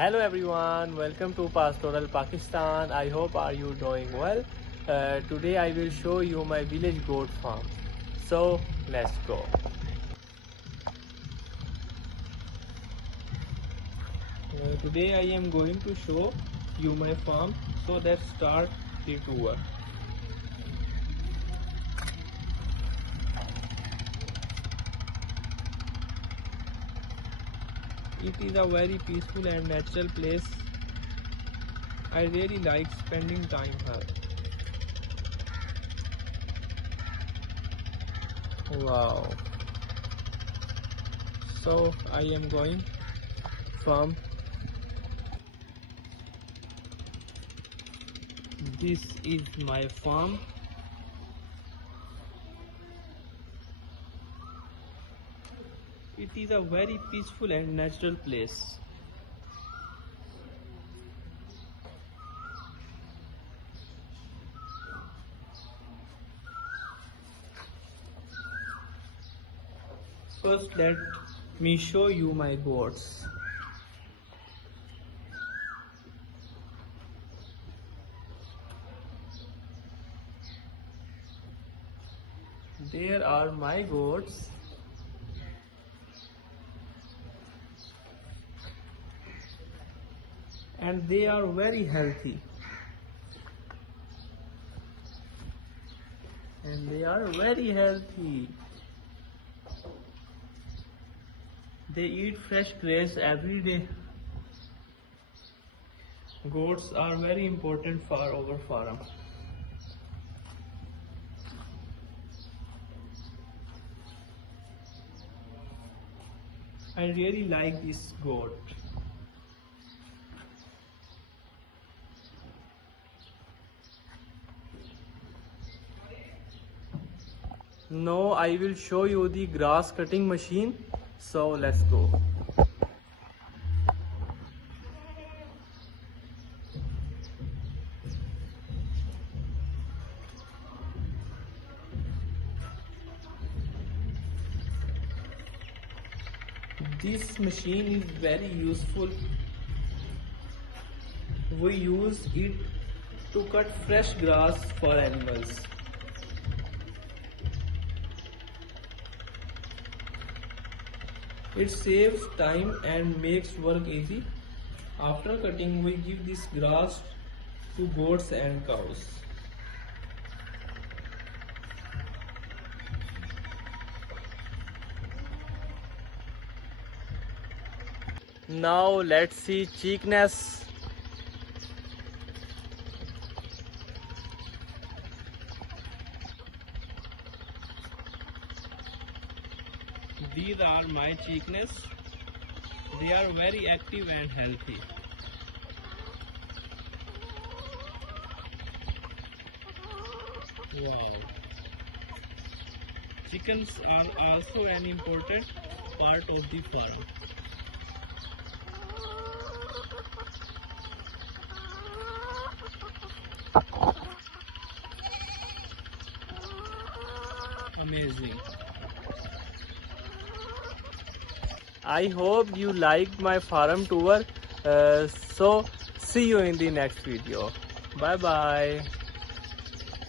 Hello everyone, welcome to Pastoral Pakistan. I hope are you doing well. Today I will show you my village goat farm. So let's go. Today I am going to show you my farm. So let's start the tour. It is a very peaceful and natural place. I really like spending time here. Wow. So I am going from this is my farm. It is a very peaceful and natural place. First, let me show you my goats. There are my goats. And they are very healthy. They eat fresh grass every day. Goats are very important for our farm. I really like this goat. Now I will show you the grass cutting machine. So let's go. This machine is very useful. We use it to cut fresh grass for animals. It saves time and makes work easy. After cutting, we give this grass to goats and cows. Now let's see cheekness. These are my cheekness. They are very active and healthy. Wow. Chickens are also an important part of the farm. Amazing. I hope you liked my farm tour. So see you in the next video. Bye bye.